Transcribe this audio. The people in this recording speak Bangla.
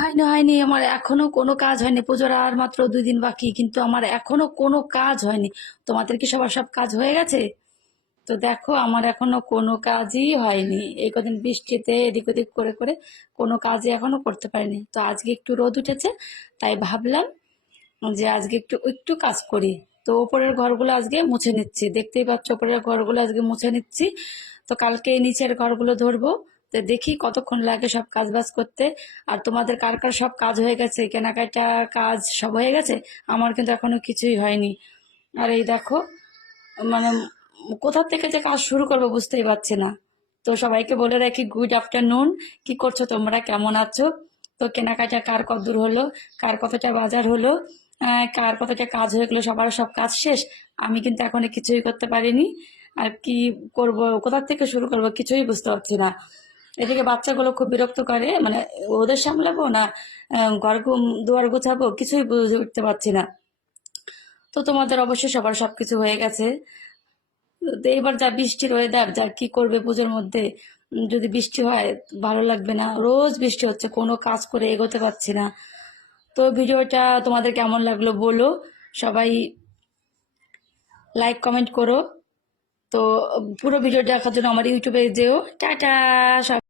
হয়নি আমার এখনো কোনো কাজ হয়নি। পুজোর আর মাত্র 2 দিন বাকি, কিন্তু আমার এখনো কোনো কাজ হয়নি। তোমাদের কি সবার সব কাজ হয়ে গেছে? তো দেখো আমার এখনো কোনো কাজই হয়নি। এই কদিন বৃষ্টিতে এদিক ওদিক করে করে কোনো কাজই এখনো করতে পারিনি। তো আজকে একটু রোদ উঠেছে, তাই ভাবলাম যে আজকে একটু একটু কাজ করি। তো ওপরের ঘরগুলো আজকে মুছে নিচ্ছি, দেখতেই পাচ্ছ ওপরের ঘরগুলো আজকে মুছে নিচ্ছি। তো কালকে এই নিচের ঘরগুলো ধরবো। তো দেখি কতক্ষণ লাগে সব কাজ বাজ করতে। আর তোমাদের কার কার সব কাজ হয়ে গেছে, কেনাকাটা কাজ সব হয়ে গেছে? আমার কিন্তু এখনো কিছুই হয়নি। আর এই দেখো, মানে কোথা থেকে যে কাজ শুরু করবো বুঝতেই পারছি না। তো সবাইকে বলে রাখি গুড আফটারনুন। কি করছো তোমরা, কেমন আছো? তো কেনাকাটা কার কতদূর হলো, কার কতটা বাজার হলো, কার কতটা কাজ হয়ে গেলো, সবার সব কাজ শেষ? আমি কিন্তু এখনো কিছুই করতে পারিনি। আর কি করব, কোথা থেকে শুরু করব কিছুই বুঝতে পারছি না। এদিকে বাচ্চাগুলো খুব বিরক্ত করে, মানে ওদের সামলাবো না দুয়ার গোছাবো, কিছুই বুঝে উঠতে পারছি না। তো তোমাদের অবশ্যই সবার সবকিছু হয়ে গেছে। তো এবার যা বৃষ্টির ওয়েদার, যা কি করবে পুজোর মধ্যে? যদি বৃষ্টি হয় ভালো লাগবে না, রোজ বৃষ্টি হচ্ছে, কোনো কাজ করে এগোতে পারছি না। তো ভিডিওটা তোমাদের কেমন লাগলো বলো, সবাই লাইক কমেন্ট করো। তো পুরো ভিডিও দেখার জন্য আমার ইউটিউবে যেও। টাটা।